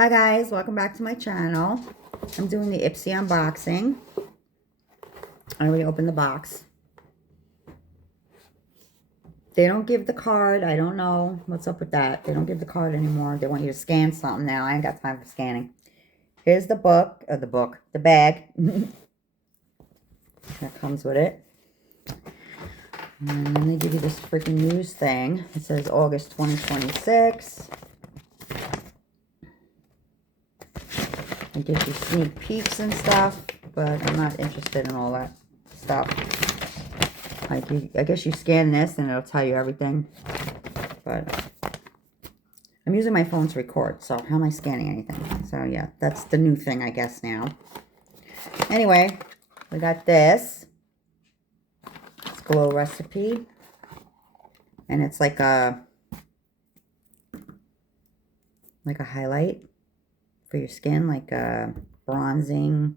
Hi guys, welcome back to my channel. I'm doing the Ipsy unboxing. I already opened the box. They don't give the card. I don't know what's up with that. They don't give the card anymore. They want you to scan something now. I ain't got time for scanning. Here's the book, the bag. That comes with it. And then they give you this freaking news thing. It says August 2026. It gives you sneak peeks and stuff, but I'm not interested in all that stuff. I guess you scan this and it'll tell you everything. But I'm using my phone to record, so how am I scanning anything? So yeah, that's the new thing, I guess, now. Anyway, we got this. It's Glow Recipe. And it's like a highlight for your skin, like a bronzing.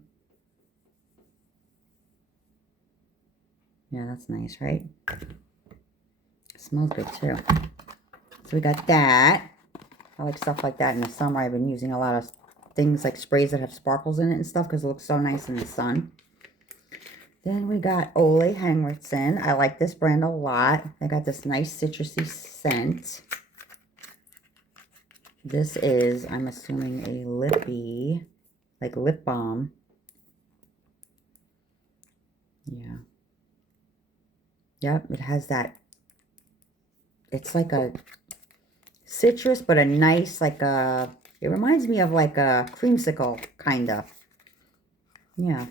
Yeah, that's nice, right? It smells good too. So we got that. I like stuff like that in the summer. I've been using a lot of things like sprays that have sparkles in it and stuff because it looks so nice in the sun. Then we got Ole Henriksen. I like this brand a lot. They got this nice citrusy scent. This is, I'm assuming, a lippy, like lip balm. Yeah. Yep, it has that. It's like a citrus, but a nice, like a, it reminds me of like a creamsicle, kind of. Yeah.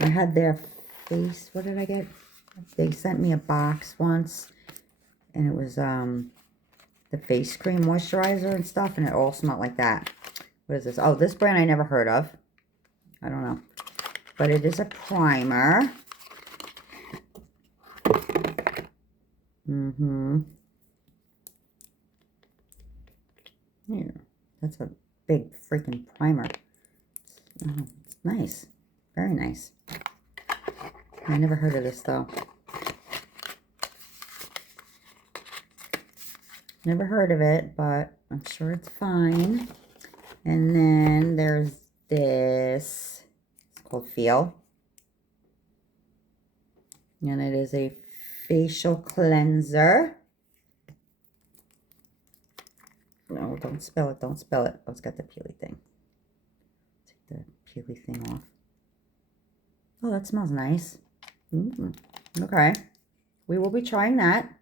I had their face, what did I get? They sent me a box once, and it was the face cream moisturizer and stuff, and it all smelled like that. What is this? Oh, this brand I never heard of. I don't know. But it is a primer. Here, that's a big freaking primer. Oh, it's nice. Very nice. I never heard of this, though. Never heard of it, but I'm sure it's fine. And then there's this. It's called Feel. And it is a facial cleanser. No, don't spill it. Don't spill it. Oh, it's got the peely thing. Take the peely thing off. Oh, that smells nice. Okay. We will be trying that.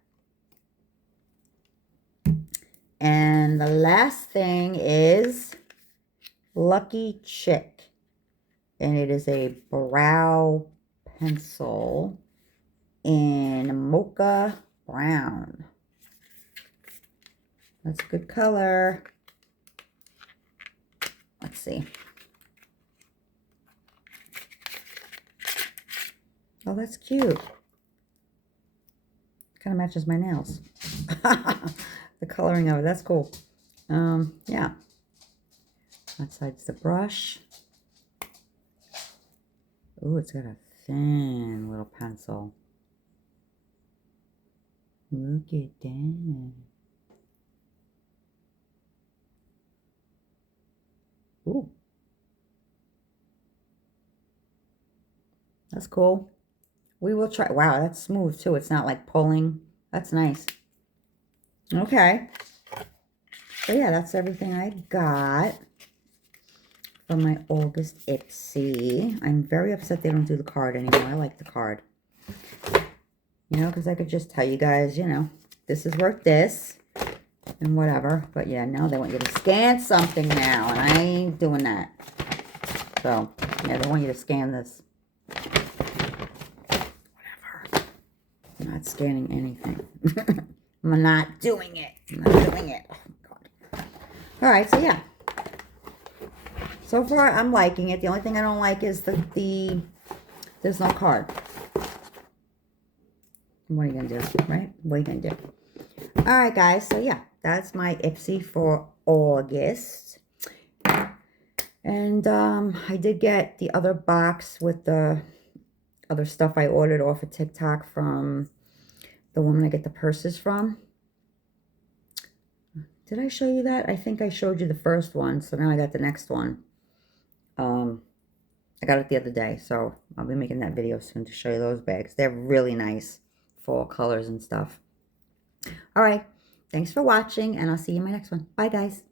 And the last thing is Lucky Chick. And it is a brow pencil in mocha brown. That's a good color. Let's see. Oh, that's cute. Kind of matches my nails. The coloring of it, that's cool. Yeah. That side's the brush. Ooh, it's got a thin little pencil. Look at that. Ooh. That's cool. We will try. Wow, that's smooth too. It's not like pulling. That's nice. Okay. So yeah, that's everything I got from my August Ipsy. I'm very upset they don't do the card anymore. I like the card. You know, because I could just tell you guys, you know, this is worth this and whatever. But yeah, now they want you to scan something now, and I ain't doing that. So, yeah, they want you to scan this. Whatever. I'm not scanning anything. I'm not doing it. I'm not doing it. Oh, God. All right, so yeah. So far, I'm liking it. The only thing I don't like is there's no card. What are you going to do, right? What are you going to do? All right, guys. So, yeah, that's my Ipsy for August. And I did get the other box with the other stuff I ordered off of TikTok from the woman I get the purses from. Did I show you that? I think I showed you the first one, so now I got the next one. I got it the other day, so I'll be making that video soon to show you those bags. They're really nice, fall colors and stuff. All right, thanks for watching, and I'll see you in my next one. Bye, guys.